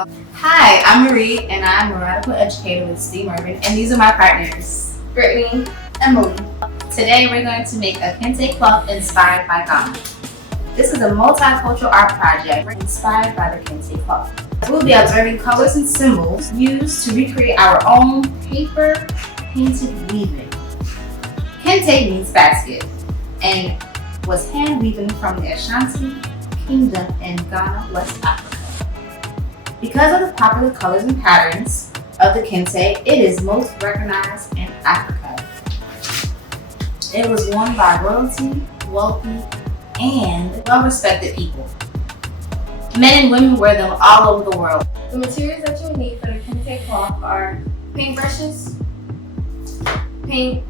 Hi, I'm Marie, and I'm a radical educator with STEAM Urban, and these are my partners, Brittany, Emily. Today we're going to make a kente cloth inspired by Ghana. This is a multicultural art project inspired by the kente cloth. We'll be observing colors and symbols used to recreate our own paper painted weaving. Kente means basket and was hand woven from the Ashanti Kingdom in Ghana, West Africa. Because of the popular colors and patterns of the kente, it is most recognized in Africa. It was worn by royalty, wealthy, and well-respected people. Men and women wear them all over the world. the materials that you'll need for the kente cloth are paintbrushes, paint,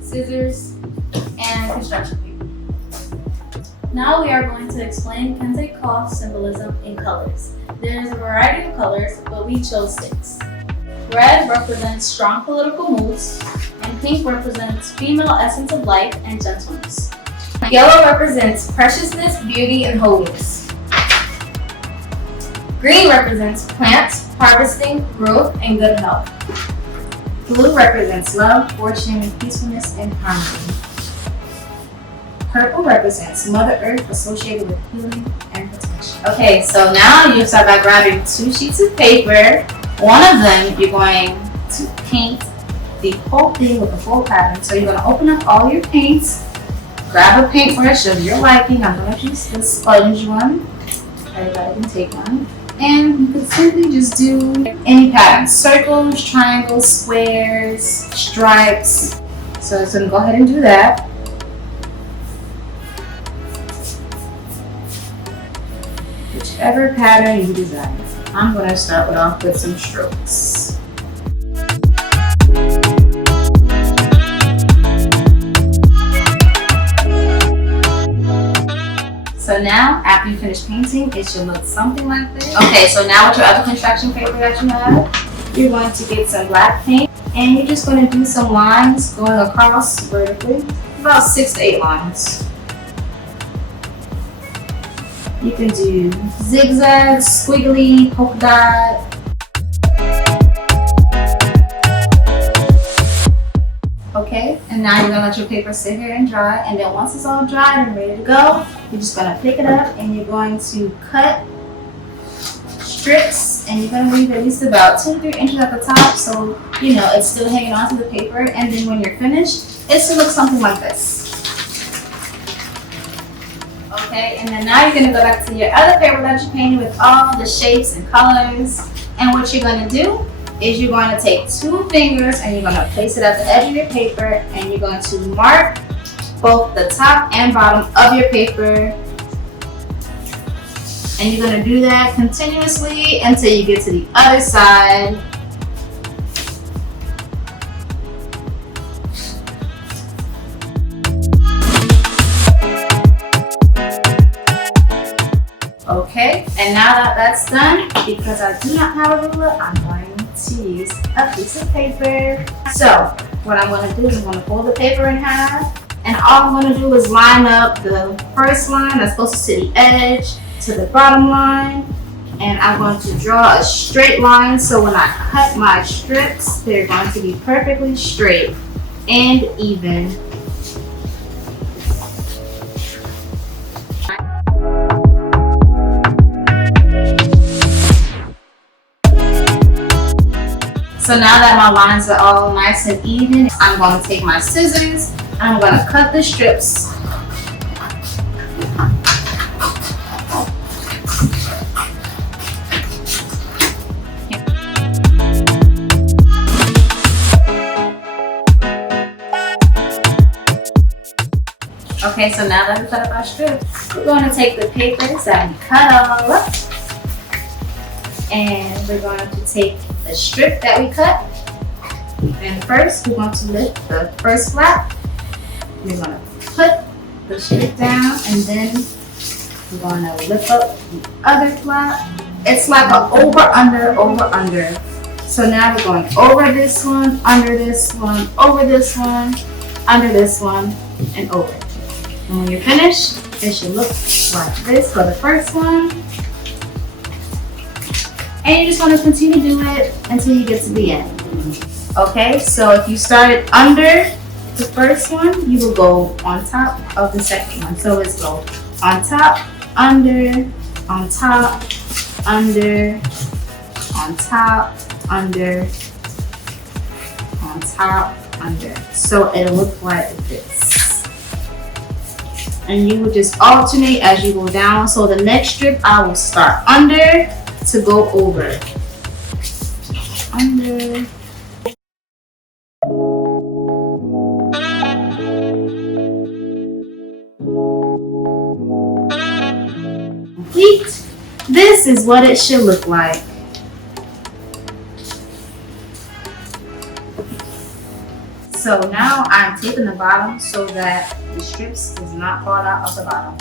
scissors, and construction paper. Now we are going to explain kente cloth symbolism in colors. There is a variety of colors, but we chose 6. Red represents strong political moods, and pink represents female essence of life and gentleness. Yellow represents preciousness, beauty, and wholeness. Green represents plants, harvesting, growth, and good health. Blue represents love, fortune, peacefulness, and harmony. Purple represents Mother Earth associated with healing and protection. Okay, so now you start by grabbing 2 sheets of paper. One of them you're going to paint the whole thing with the full pattern. So you're going to open up all your paints, grab a paintbrush of your liking. I'm going to use this sponge one. Everybody can take one. And you can simply just do any pattern. Circles, triangles, squares, stripes. So it's going to go ahead and do that. Whichever pattern you desire. I'm going to start off with some strokes. So now, after you finish painting, it should look something like this. Okay, so now with your other construction paper that you have, you're going to get some black paint, and you're just going to do some lines going across vertically, about 6 to 8 lines. You can do zigzag, squiggly, polka dot. Okay, and now you're gonna let your paper sit here and dry, and then once it's all dried and ready to go, you're just gonna pick it up and you're going to cut strips, and you're gonna leave at least about 2 to 3 inches at the top, so you know it's still hanging onto the paper. And then when you're finished, it should look something like this. Okay, and then now you're going to go back to your other paper that you painted with all the shapes and colors. And what you're going to do is you're going to take 2 fingers and you're going to place it at the edge of your paper, and you're going to mark both the top and bottom of your paper. And you're going to do that continuously until you get to the other side. Okay, and now that that's done, because I do not have a ruler, I'm going to use a piece of paper. So, what I'm going to do is I'm going to fold the paper in half, and all I'm going to do is line up the first line that's supposed to the edge to the bottom line, and I'm going to draw a straight line, so when I cut my strips, they're going to be perfectly straight and even. So now that my lines are all nice and even, I'm going to take my scissors and I'm going to cut the strips. Okay, so now that we cut up our strips, we're going to take the papers that we cut all up, and we're going to take the strip that we cut, and first we're going to lift the first flap. We're going to put the strip down, and then we're going to lift up the other flap. It's like an over, under, over, under. So now we're going over this one, under this one, over this one, under this one, and over. And when you're finished, it should look like this for the first one. And you just want to continue to do it until you get to the end. Okay, so if you started under the first one, you will go on top of the second one. So let's go on top, under, on top, under, on top, under, on top, under. So it'll look like this. And you will just alternate as you go down. So the next strip, I will start under to go over. Under. Complete. This is what it should look like. So now I'm taping the bottom so that the strips does not fall out of the bottom.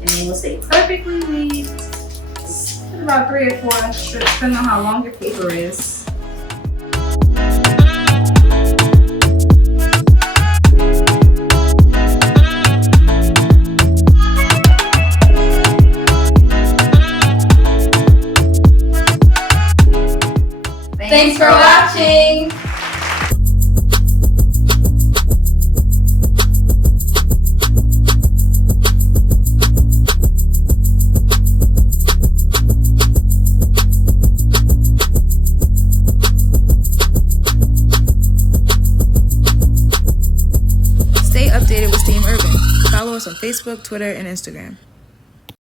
And they will stay perfectly neat. About 3 or 4 strips, depending on how long your paper is. Thanks for watching! Stay updated with Steam Urban. Follow us on Facebook, Twitter, and Instagram.